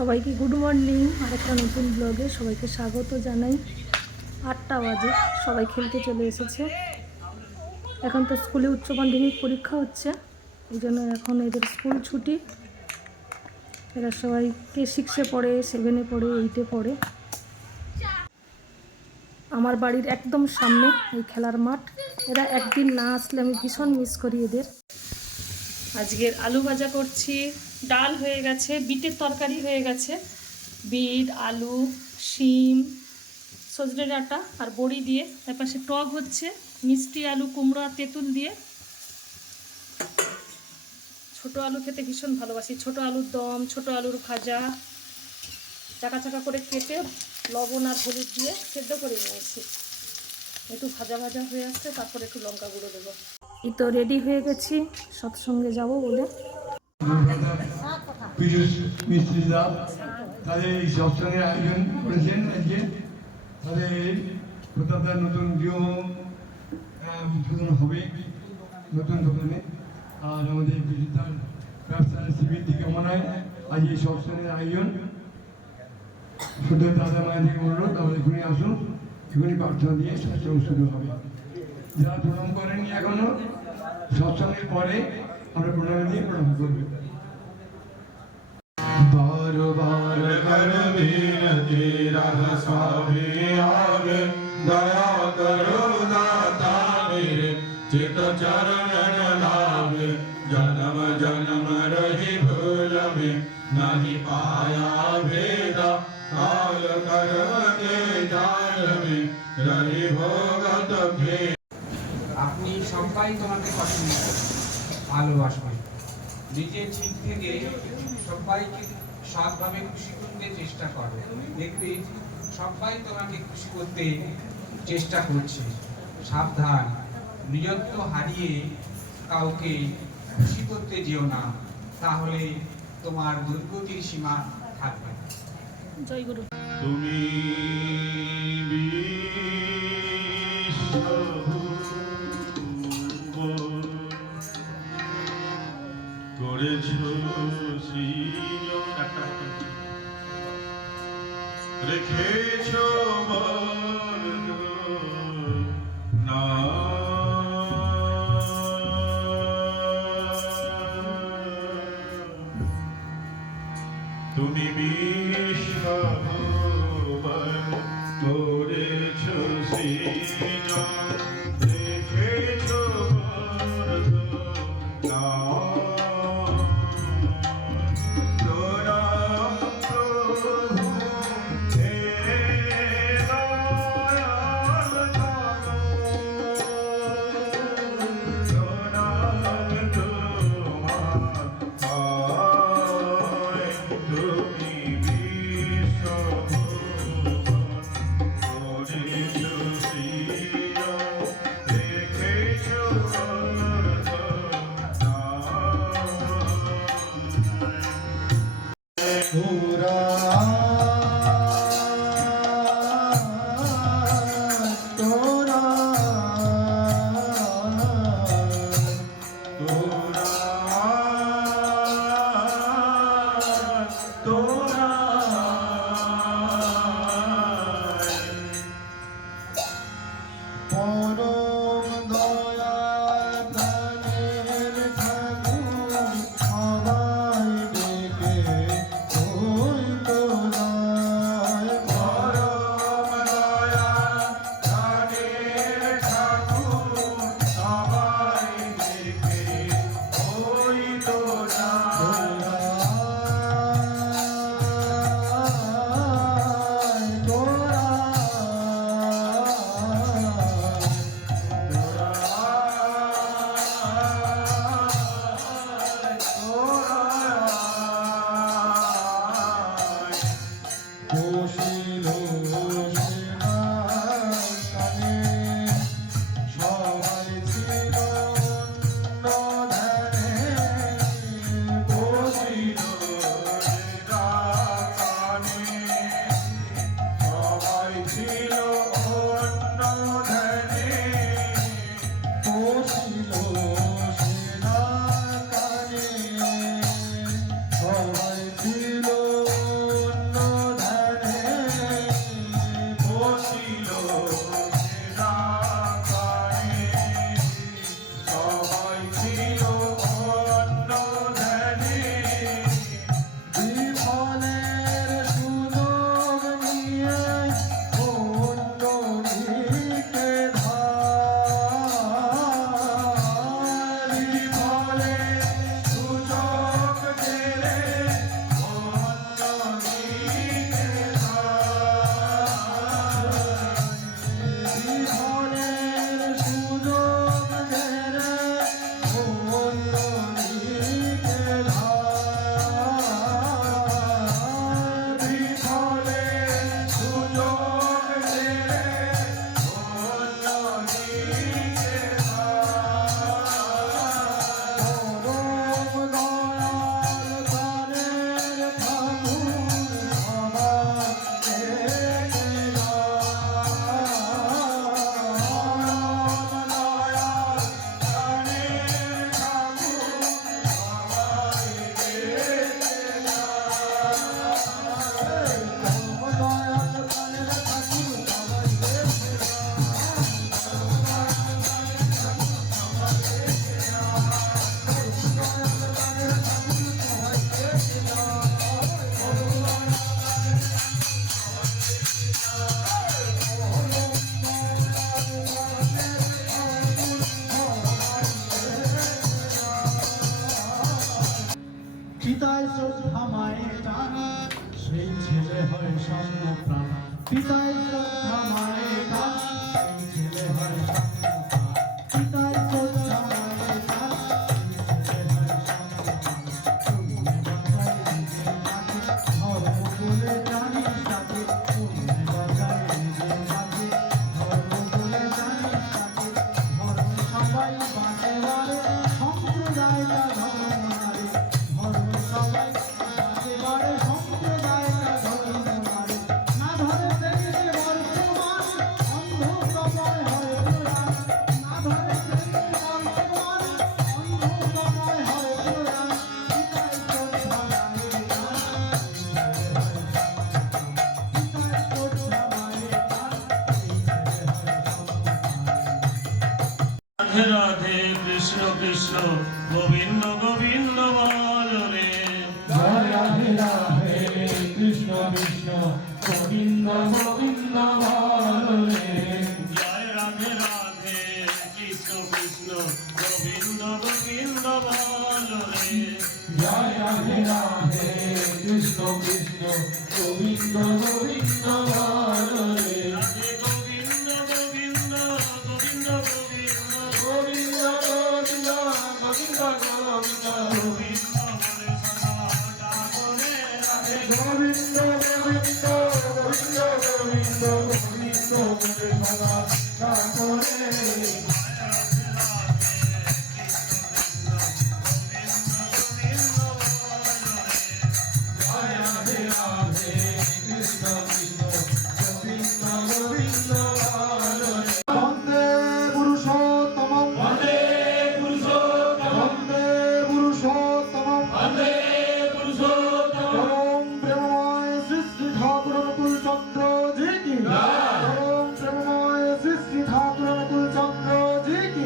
সবাইকে good morning. আরেকটা নতুন ব্লগে সবাইকে স্বাগত জানাই। 8টা বাজে, সবাই খেলতে চলে এসেছে। এখন তো স্কুলে উচ্চ মাধ্যমিক পরীক্ষা হচ্ছে, এই জন্য এখন এদের স্কুল ছুটি। এরা সবাই কে 6-এ পড়ে, 7-এ পড়ে, 8-এ পড়ে। আমার বাড়ির একদম সামনে এই খেলার মাঠ। এরা একদিন না আসলে আমি ভীষণ মিস করি এদের। আজকের আলু ভাজা করছি, ডাল হয়ে গেছে, বিটের তরকারি হয়ে গেছে, বিট, আলু, শিম, সজনে ডাঁটা আর বড়ি দিয়ে। তার পাশে টক হচ্ছে, মিষ্টি আলু, কুমড়ো আর তেঁতুল দিয়ে। ছোট আলু খেতে ভীষণ ভালোবাসি। ছোট আলুর দম, ছোট আলুর ভাজা চাকা চাকা করে কেটে লবণ আর হলুদ দিয়ে সেদ্ধ করে নিয়েছি। একটু ভাজা ভাজা হয়ে আসছে, তারপর একটু লঙ্কা গুঁড়ো দেবো। এই তো রেডি হয়ে গেছি সৎসঙ্গে যাব বলে। পীযূষ মিস্ত্রিরা তাদের এই সৎসঙ্গের আয়োজন করেছেন। আজকে তাদের প্রতাপদার নতুন গৃহ উদ্বোধন হবে নতুন দোকানে। আর আমাদের বিজেতার ব্যবসার শিবির থেকে মনে হয় আজ এই সৎসঙ্গের আয়োজন। শুধু দাদা মায়েদের অনুরোধ, আমাদের এখনই আসুন, এখনই প্রার্থনা দিয়ে সৎসঙ্গ শুরু হবে। যারা প্রণাম করেননি এখনো, সৎসঙ্গের পরে আমরা প্রণাম দিয়ে প্রণাম করবো। बार बार कर विनती रह स्वामी आगे, दया करो दाता मेरे चित चरण लागे। जन्म जन्म रही भूल में नहीं पाया भेदा, काल कर्म के जाल में रही भोगत भेद। আপনি সবাই তোমাকে পছন্দ করেন, ভালোবাসবেন। নিজের দিক থেকে সবাইকে সৎভাবে খুশি করতে চেষ্টা করো। দেখবে সবাই তোমাকে খুশি করতে চেষ্টা করছে। সাবধান, নিজত্ব হারিয়ে কাউকে খুশি করতে যেও না, তাহলে তোমার দুর্গতির সীমা থাকবে। জয় গুরু। তুমি রেখেছ না তুমি বিশ্বভুবন করেছ সৃজন, রেখেছ না ছেলে হয় স্বপ্ন প্রাণ পিতায় শ্রদ্ধা মায়ের দান এই ছেলে হয় স্বপ্ন প্রাণ পিতায় শ্রদ্ধা মায়ের দান এই ছেলে হয় স্বপ্ন প্রাণ পুণ্যে বাঁচায় নিজের মাকে ধর্ম বলে জানিস তাকে পুণ্যে বাঁচায় নিজের মাকে ধর্ম বলে জানিস তাকে ধর্ম সবাই বাঁচে বারে সম্প্রদায়টা ধর্ম নারে ধর্ম সবাই বাঁচে বারে সম্প্রদায়টা ধর্ম নারে না ধরে দেখে বর্তমান অন্ধ সময় হয় পুরাণ না ধরে দেখে বর্তমান অন্ধ সময় হয় পুরাণ পিতায় শ্রদ্ধা মায়ের দান পিতায় শ্রদ্ধা মায়ের দান এই ছেলে হয় সম্প্রদায় রাধে রাধে কৃষ্ণ কৃষ্ণ গোবিন্দ গোবিন্দ বল রে জয় রাধে রাধে কৃষ্ণ কৃষ্ণ গোবিন্দ গোবিন্দ বল রে জয় রাধে রাধে কৃষ্ণ কৃষ্ণ গোবিন্দ গোবিন্দ বল রে জয় রাধে রাধে কৃষ্ণ কৃষ্ণ গোবিন্দ গোবিন্দ বল রে রাধে গোবিন্দ গোবিন্দ গোবিন্দ গোবিন্দ গোবিন্দ গোবিন্দ গোবিন্দ গোবিন্দ গোবিন্দ বলে সদা ডাকরে রাধে গোবিন্দ গোবিন্দ গোবিন্দ গোবিন্দ গোবিন্দ বলে সদা ডাকরে জয় রাধে রাধে কৃষ্ণ কৃষ্ণ গোবিন্দ গোবিন্দ বল রে বন্দে পুরুষোত্তমম বন্দে পুরুষোত্তম বন্দে পুরুষোত্তমম বন্দে পুরুষোত্তম পরম প্রেমময় শ্রী শ্রী ঠাকুর অনুকূল চন্দ্র জি কি পরম প্রেমময় শ্রী শ্রী ঠাকুর অনুকূল চন্দ্র জি কি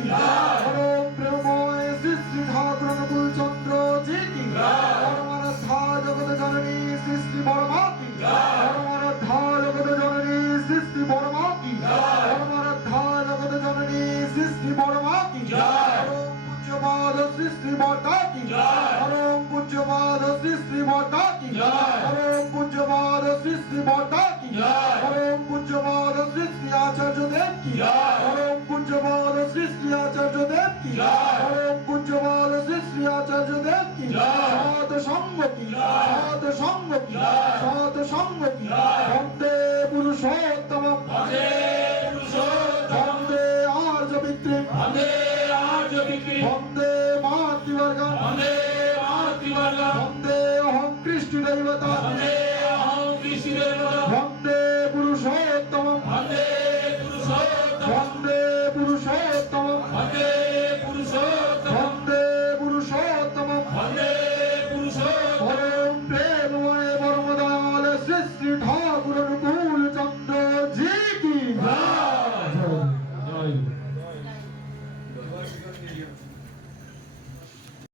পরম প্রেমময় শ্রী শ্রী ঠাকুর অনুকূল চন্দ্র জি কি পরমারাধ্যা জগৎ জননী শ্রী শ্রী বড়মা কি পরমারাধ্যা জগৎ জননী শ্রী শ্রী বড়মা কি পরমারাধ্যা জগৎ জননী শ্রী শ্রী বড়মা কি পরম পূজ্যপাদ শ্রী শ্রী বড়তা কি পরম পূজ্যপাদ শ্রী শ্রী বড়তা কি পরম পূজ্যপাদ শ্রী শ্রী বড়তা কি পরম পূজ্যপাদ শ্রী শ্রী আচার্য দেব কি পরম পূজ্যপাদ শ্রী শ্রী আচার্য দেব কি পরম পূজ্যপাদ শ্রী শ্রী আচার্য দেব কি সৎ সঙ্গ কি সৎ সঙ্গ কি সৎ সঙ্গ কি বন্দে পুরুষোত্তম বন্দে পুরুষোত্তম বন্দে আর্য পিতৃ বন্দে আর্য বিক্রি বন্দে মাতৃবর্গম বন্দে মাতৃবর্গ বন্দে অহং কৃষ্টি দেবতা বন্দে অহং কৃষ্ণ দেবতা বন্দে